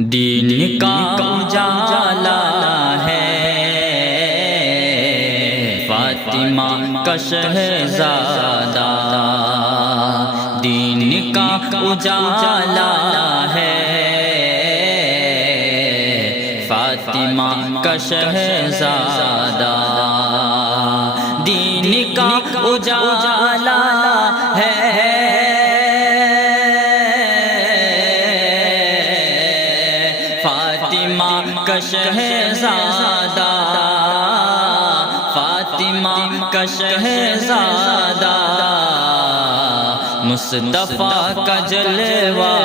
دین کا اجالا ہے فاطمہ کا شہزادہ، دین کا اجالا ہے فاطمہ کا شہزادہ، دین کا اجالا ہے فاطمہ کا شہزادہ، فاطمہ کا شہزادہ، مصطفیٰ کا جلوہ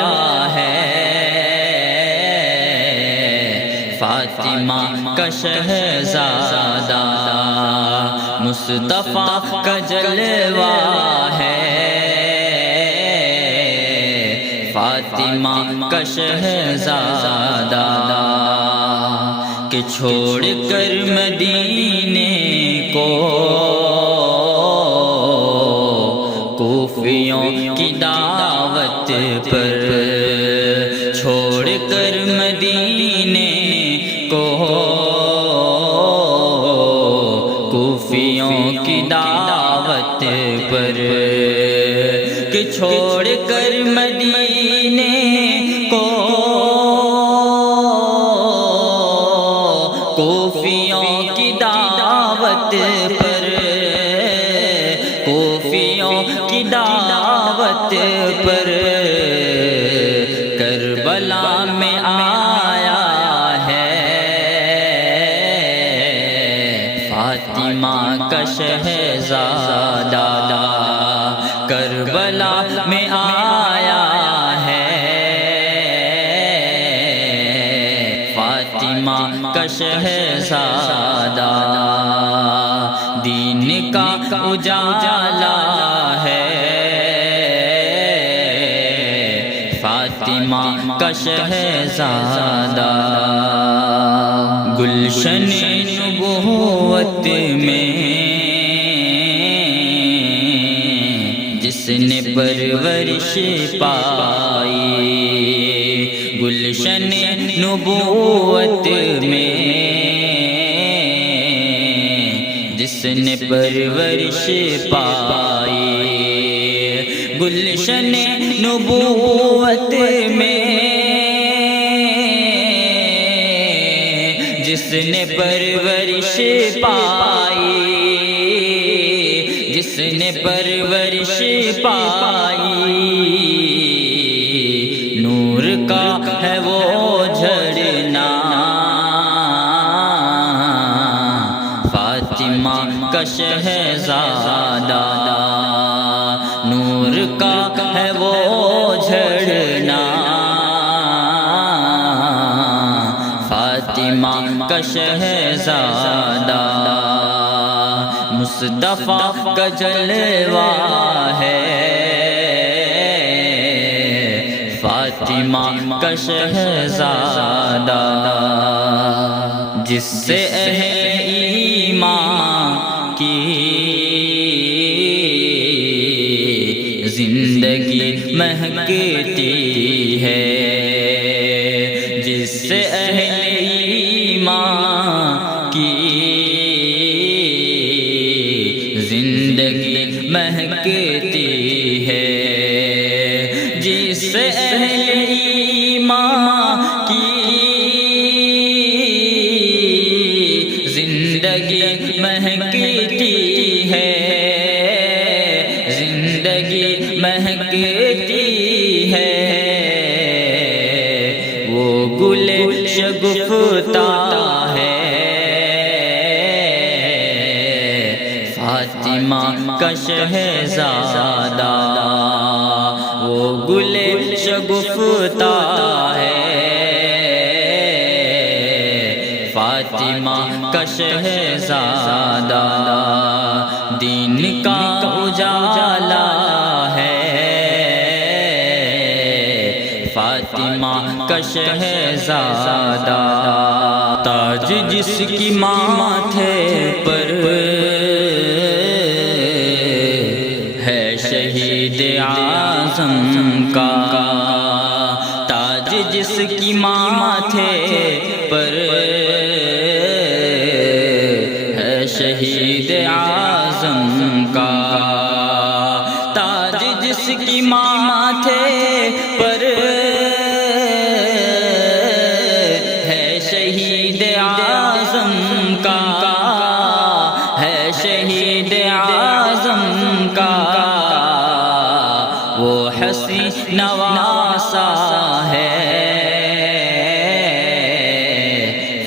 ہے فاطمہ کا شہزادہ، مصطفیٰ کا جلوہ ہے فاطمہ کا شہزادہ، کہ چھوڑ کر مدینے کو کوفیوں کی دعوت پر، چھوڑ کر مدینے کو کوفیوں کی دعوت پر، کہ چھوڑ کر مدینے کو کوفیوں کی دعوت پر، کوفیوں کی دعوت پر، کربلا میں آیا ہے فاطمہ کا شہزادہ، کربلا میں آیا ہے فاطمہ کا شہزادہ، دین کا اجالا ہے فاطمہ کا شہزادہ، گلشن نبوت میں جس نے پرورش پائی، گلشن نبوت میں جس نے پرورش پائی، گلشن نبوت میں جس نے پرورش پائی، جس نے پرورش پائی، نور کا ہے وہ جھرنا فاطمہ کا شہزادہ، نور کا ہے وہ جھرنا فاطمہ کا شہزادہ، مصطفیٰ کا جلوہ ہے فاطمہ کا شہزادہ، جس سے اہل ایمان کی زندگی مہکتی ہے، جس سے اہل ایمان کی زندگی مہکتی ہے، جس سے اہل ایمان کی زندگی مہکتی ہے، زندگی مہکتی ہے، وہ گل شگفتہ ہے فاطمہ کا شہزادہ، وہ گل شگفتہ ہے فاطمہ کا شہزادہ، دین کا اجالا ہے فاطمہ کا شہزادہ، تاج جس کی ماتھے پر ہے شہید اعظم کا، تاج جس کی کی ماتھے پر ہے شہید اعظم کا تاج، جس کی ماتھے پر ہے شہید اعظم کا، ہے شہید اعظم کا، وہ حسین نواسا ہے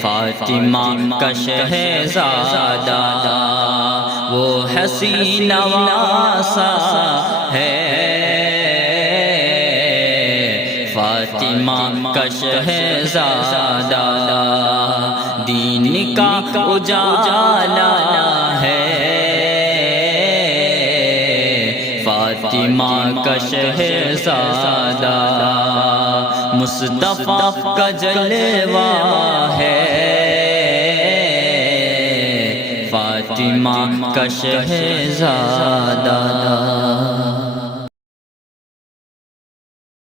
فاطمہ کا شہزادہ، وہ حسین نواسا ہے فاطمہ کا شہزادہ، دین کا اجالا ہے فاطمہ کا شہزادہ، مصطفیٰ کا جلوہ ہے فاطمہ کا شہزادہ۔